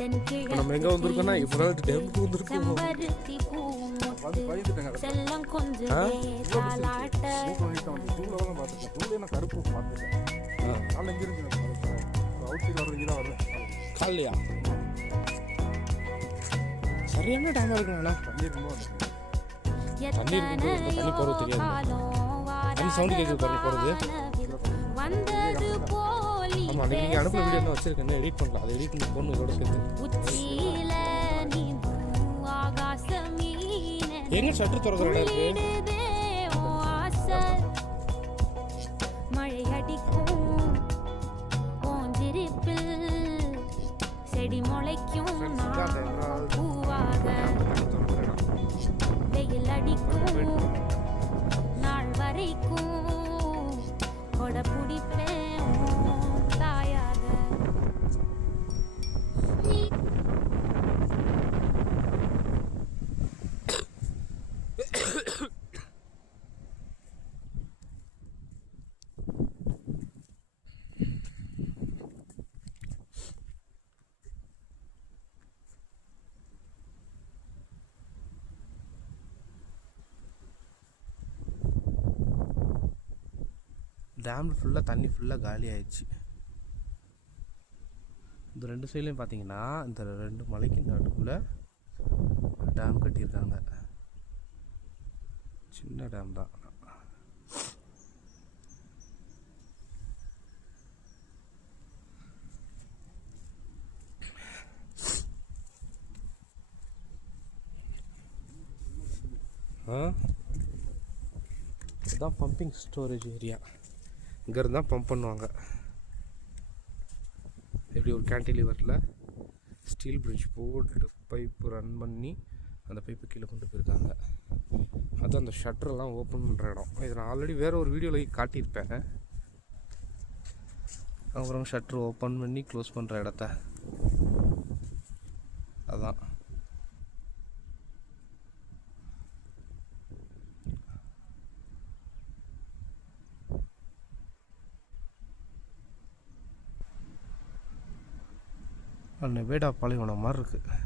நம்ம எங்கே வந்திருக்கோம்னா இப்போ டேமுக்கு வந்திருக்கோம். காலையா சரியான டைமாக இருக்குண்ணா. தண்ணி இருக்கும்போது தண்ணி போகிறது தெரியாது. தண்ணி சவுண்டு கேட்குது பாருங்க போகிறது. ஆமாம், அன்றைக்கி நீங்கள் அனுப்புகிற வீடியோ என்ன வச்சுருக்கேன், எடிட் பண்ணலாம். அதை எடிட் பண்ணி பொண்ணு இதோட சேர்த்து எங்கே ஷட்டர் திறக்கிற இடம் இருக்குது. மழை அடிக்கும் செடி முளைக்கும் பூவாக வெயில் அடிக்கும் நாள் வரைக்கும் கொடை பிடிப்பேன் தாயாக. டேமில் ஃபுல்லாக தண்ணி ஃபுல்லாக காலி ஆயிடுச்சு. இந்த ரெண்டு சைட்லேயும் பார்த்தீங்கன்னா இந்த ரெண்டு மலைக்கு நடுவில் டேம் கட்டியிருக்காங்க. சின்ன டேம் தான். இதுதான் பம்பிங் ஸ்டோரேஜ் ஏரியா. இங்கேருந்து தான் பம்ப் பண்ணுவாங்க. எப்படி ஒரு கேன்டிலிவரில் ஸ்டீல் பிரிட்ஜ் போட்டு பைப்பு ரன் பண்ணி அந்த பைப்பு கீழே கொண்டு போயிருக்காங்க. அது அந்த ஷட்டரெல்லாம் ஓப்பன் பண்ணுற இடம். இதை நான் ஆல்ரெடி வேறு ஒரு வீடியோவில் காட்டியிருப்பேன். அப்புறம் ஷட்டர் ஓப்பன் பண்ணி க்ளோஸ் பண்ணுற இடத்த அதான். நெவேடா பாலைவனம் மாதிரி இருக்குது.